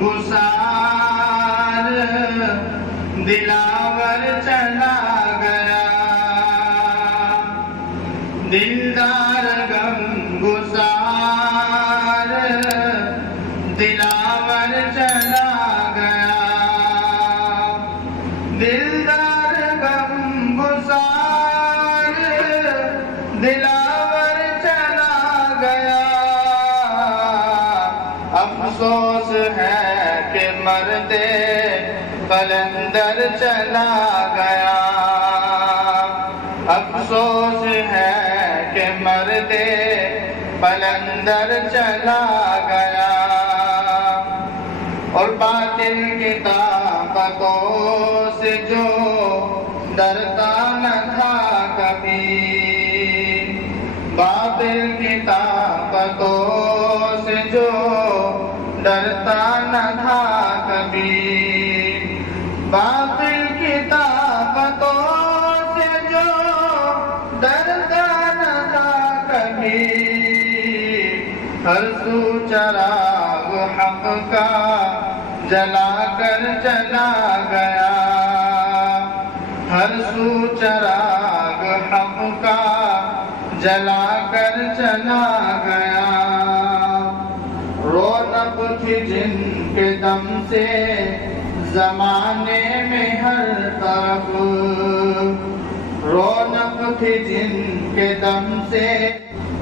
गुसार दिलावर चला गया, दिलदार गम गुसार दिलावर चला गया, दिलदार गम गुसार दिलावर चला गया। अफसोस है कि मर्दे कलंदर चला गया, अफसोस है कि मर्दे कलंदर चला गया। और बातिल की ताकतों से जो डरता न था कभी, बातिल की ताकतों से जो डरता न था कभी, बातिल की ताकतों से जो डरता न था कभी। हर सू चराग हक का जलाकर चला गया, हर सू चराग हक का जलाकर चला गया। रौनक थी जिनके दम से जमाने में हर तरफ, रौनक थी जिनके दम से,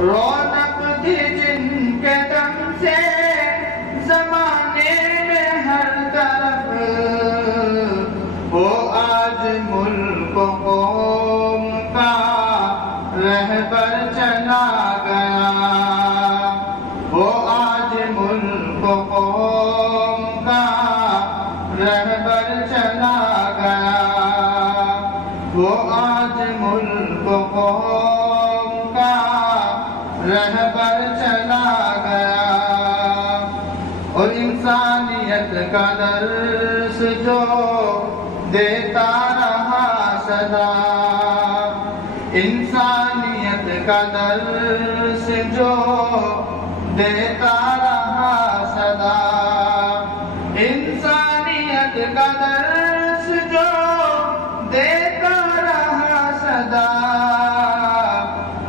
रौनक थी जिनके दम से जमाने में हर तरफ। वो आज मुल्क कौम का रहबर चला गया, वो आज मुल्क कौम का रहबर चला गया, वो आज मुल्क कौम का रहबर चला गया। और इंसानियत का दर्स जो देता रहा सदा, इंसानियत का दर्स जो देता रहा सदा, इंसानियत का दर्स जो देता रहा सदा।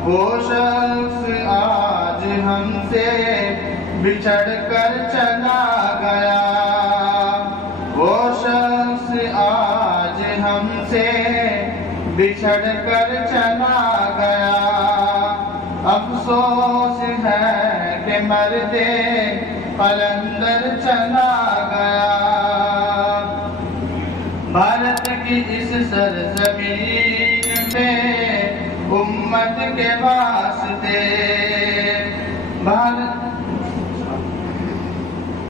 वो शख्स आज हमसे बिछड़ कर चला गया, वो शख्स आज हमसे बिछड़ कर चला गया। अफसोस है कि मर्दे कलंदर चला गया। भारत की इस सरजमीन पे उम्मत के वास्ते, भारत